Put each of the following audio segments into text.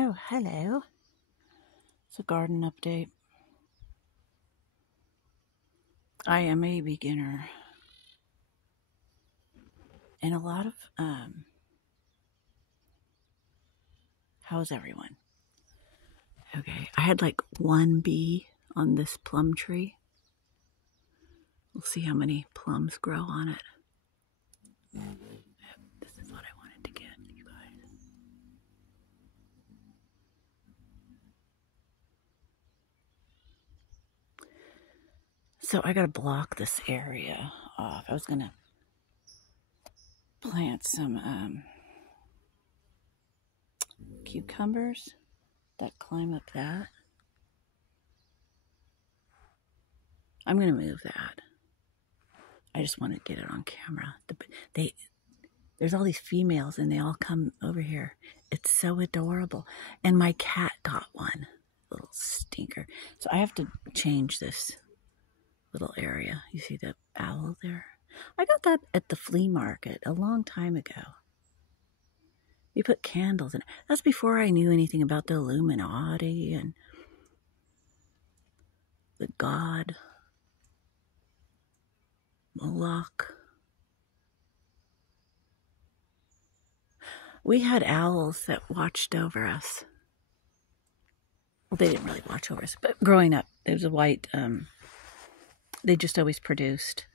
Oh, hello. It's a garden update. I am a beginner. And a lot of, how's everyone? Okay, I had like one bee on this plum tree. We'll see how many plums grow on it. This is what I wanted to get, you guys. So I gotta block this area off. I was gonna plant some cucumbers that climb up that. I'm gonna move that. I just want to get it on camera. There's all these females and they all come over here. It's so adorable. And my cat got one, little stinker. So I have to change this little area. You see the owl there? I got that at the flea market a long time ago. You put candles in it. That's before I knew anything about the Illuminati and the god Moloch. We had owls that watched over us. Well, they didn't really watch over us, but growing up, there was a white, they just always produced.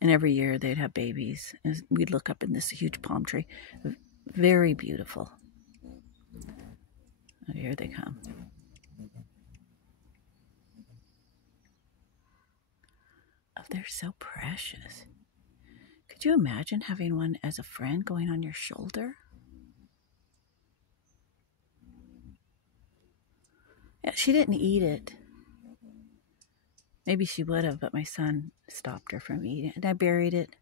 And every year they'd have babies. And we'd look up in this huge palm tree. Very beautiful. Oh, here they come. Oh, they're so precious. Could you imagine having one as a friend going on your shoulder? Yeah, she didn't eat it. Maybe she would have, but my son stopped her from eating it. And I buried it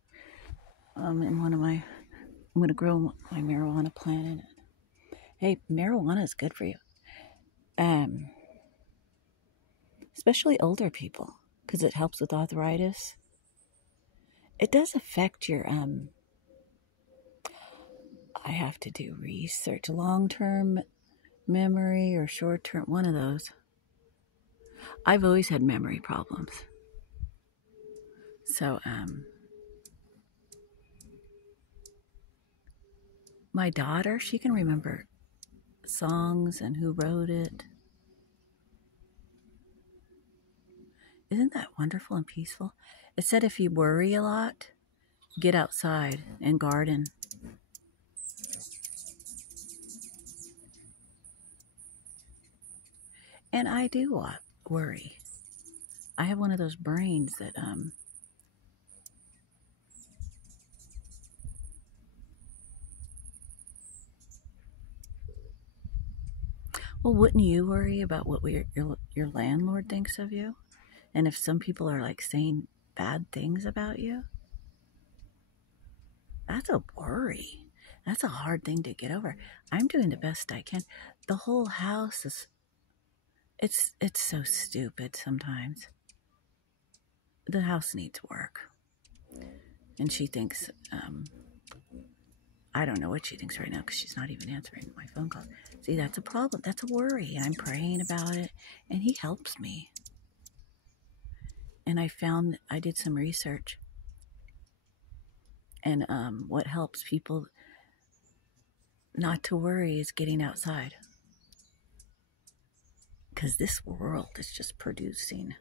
in one of my, I'm going to grow my marijuana plant in it. Hey, marijuana is good for you. Especially older people, because it helps with arthritis. It does affect your, I have to do research, long-term memory or short-term, one of those. I've always had memory problems. So, my daughter, she can remember songs and who wrote it. Isn't that wonderful and peaceful? It said if you worry a lot, get outside and garden. And I do worry. I have one of those brains that, well, wouldn't you worry about what your landlord thinks of you? And if some people are like saying bad things about you? That's a worry. That's a hard thing to get over. I'm doing the best I can. The whole house is, it's so stupid sometimes. The house needs work. And she thinks, I don't know what she thinks right now because she's not even answering my phone calls. See, that's a problem. That's a worry. I'm praying about it, and he helps me. And I did some research. And what helps people not to worry is getting outside. Because this world is just producing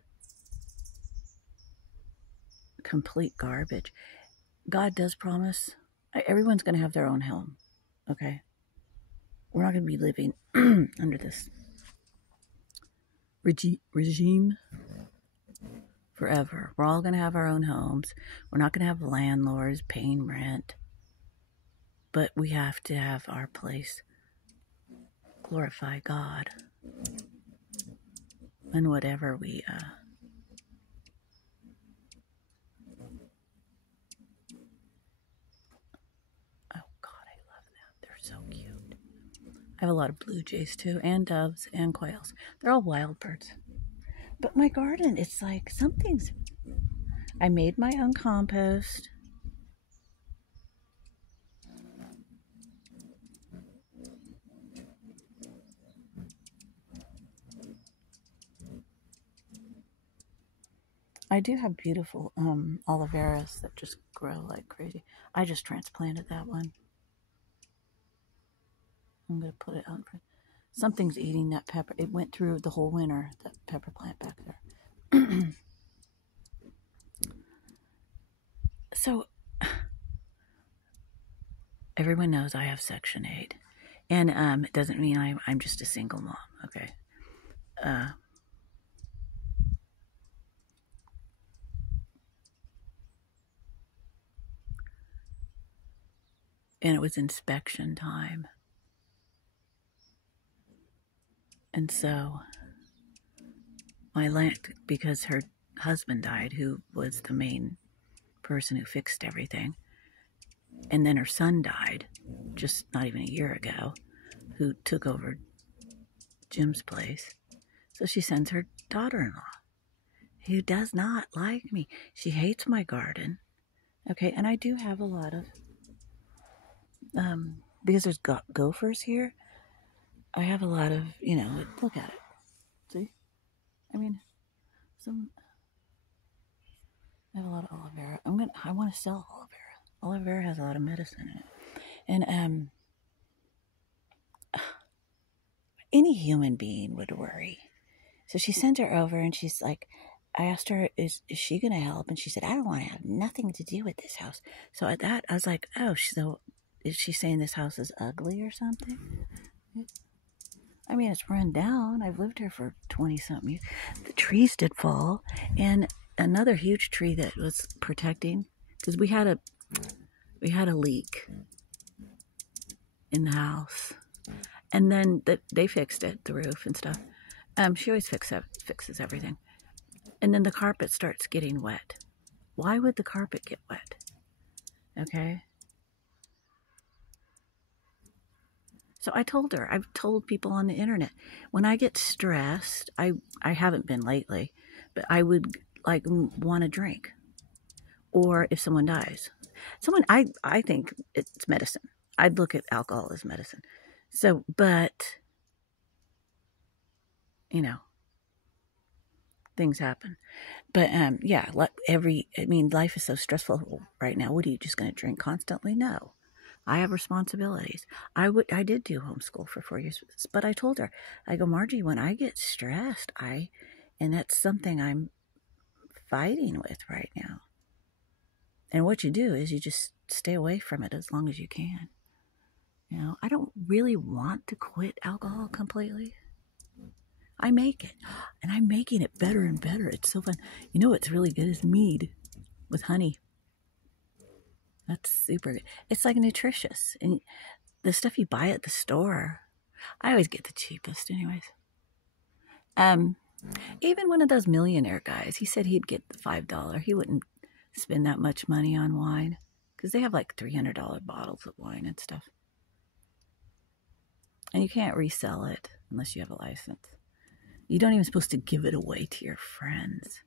complete garbage. God does promise everyone's going to have their own home, okay? We're not going to be living under this regime forever. We're all going to have our own homes. We're not going to have landlords paying rent. But we have to have our place glorify God. And whatever we so cute. I have a lot of blue jays too, and doves and quails. They're all wild birds. But my garden, it's like something's... I made my own compost. I do have beautiful aloe veras that just grow like crazy. I just transplanted that one. I'm going to put it out. Something's eating that pepper. It went through the whole winter, that pepper plant back there. So, everyone knows I have Section 8. And it doesn't mean I'm just a single mom, okay? And it was inspection time. And so, my aunt, because her husband died, who was the main person who fixed everything, and then her son died just not even a year ago, who took over Jim's place. So she sends her daughter-in-law, who does not like me. She hates my garden. Okay, and I do have a lot of, because there's gophers here, I have a lot of, look at it. See? I mean, I have a lot of aloe vera. I want to sell aloe vera. Aloe vera has a lot of medicine in it. And, any human being would worry. So she sent her over and she's like, I asked her, is she going to help? And she said, I don't want to have nothing to do with this house. So at that, I was like, oh, so is she saying this house is ugly or something? I mean, it's run down. I've lived here for 20-something years. The trees did fall. And another huge tree that was protecting, because we had a leak in the house. And then they fixed it, the roof and stuff. She always fixes everything. And then the carpet starts getting wet. Why would the carpet get wet? Okay? So I told her, I've told people on the internet, when I get stressed, I haven't been lately, but I would like want to drink. Or if someone dies. I think it's medicine. I'd look at alcohol as medicine. So, but, things happen. But, yeah, life is so stressful right now. What are you just going to drink constantly? No. I have responsibilities. I did do homeschool for 4 years, but I told her, I go, Margie, when I get stressed, and that's something I'm fighting with right now. And what you do is you just stay away from it as long as you can. I don't really want to quit alcohol completely. I make it, and I'm making it better and better. It's so fun. What's really good is mead with honey. That's super good. It's like nutritious. And the stuff you buy at the store, I always get the cheapest anyways. Even one of those millionaire guys, he said he'd get the $5. He wouldn't spend that much money on wine because they have like $300 bottles of wine and stuff. And you can't resell it unless you have a license. You don't even supposed to give it away to your friends,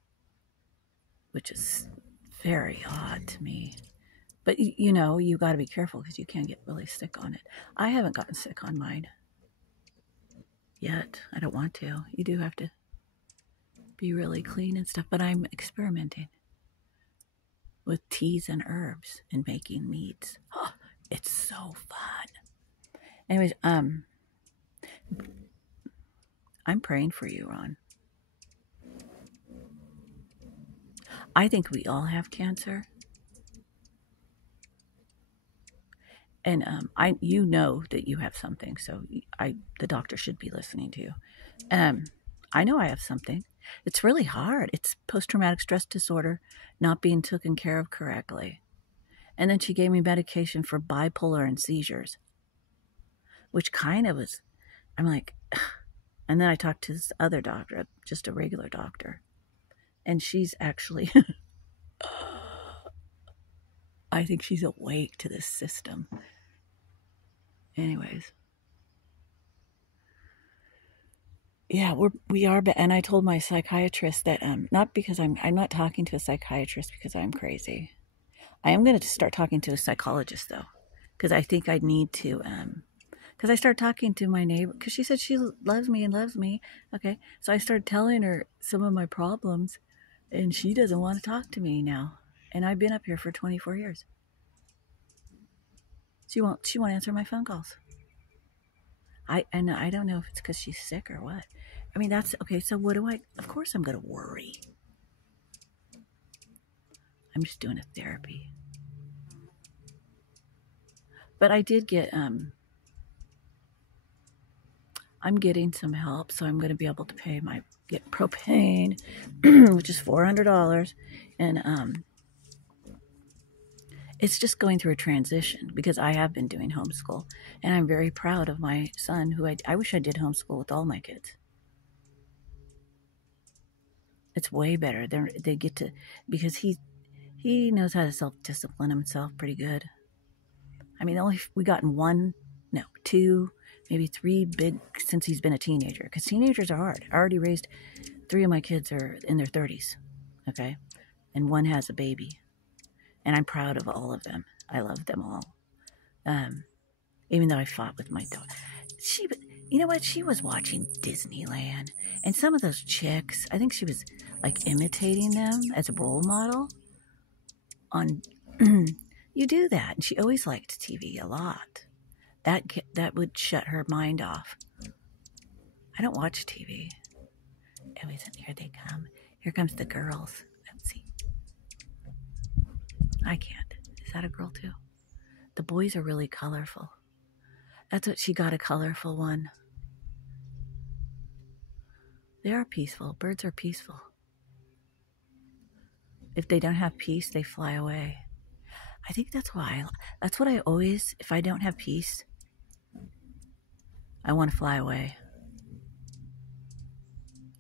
which is very odd to me. But, you got to be careful because you can get really sick on it. I haven't gotten sick on mine yet. I don't want to. You do have to be really clean and stuff. But I'm experimenting with teas and herbs and making meads. Oh, it's so fun. Anyways, I'm praying for you, Ron. I think we all have cancer. And you know that you have something, so the doctor should be listening to you. I know I have something. It's really hard. It's post-traumatic stress disorder, not being taken care of correctly. And then she gave me medication for bipolar and seizures, which kind of was, I'm like, ugh. And then I talked to this other doctor, just a regular doctor, and she's actually, I think she's awake to this system. Anyways. Yeah, we are, and I told my psychiatrist that, not because I'm not talking to a psychiatrist because I'm crazy. I am going to start talking to a psychologist though, because I think I need to, because I started talking to my neighbor, because she said she loves me. Okay, so I started telling her some of my problems, And she doesn't want to talk to me now. And I've been up here for 24 years. She won't answer my phone calls. I don't know if it's because she's sick or what. I mean, that's okay. So what do I? Of course, I'm gonna worry. I'm just doing a therapy. But I did get I'm getting some help, so I'm going to be able to get propane, which is $400, and it's just going through a transition because I have been doing homeschool, and I'm very proud of my son, who I wish I did homeschool with all my kids. It's way better. They get to, because he knows how to self-discipline himself pretty good. I mean, we gotten two, maybe three big since he's been a teenager, because teenagers are hard. I already raised 3 of my kids are in their 30s, okay? And one has a baby. And I'm proud of all of them. I love them all. Even though I fought with my daughter. You know what? She was watching Disneyland. And some of those chicks, I think she was like imitating them as a role model. You do that. And she always liked TV a lot. That would shut her mind off. I don't watch TV. Anyways, here they come. Here comes the girls. Let's see. I can't. Is that a girl too? The boys are really colorful. That's what she got, a colorful one. They are peaceful. Birds are peaceful. If they don't have peace, they fly away. I think that's what I always, if I don't have peace, I want to fly away.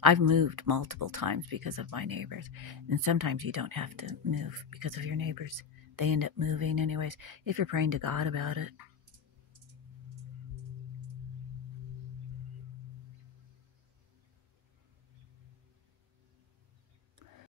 I've moved multiple times because of my neighbors. And sometimes you don't have to move because of your neighbors. They end up moving anyways, if you're praying to God about it.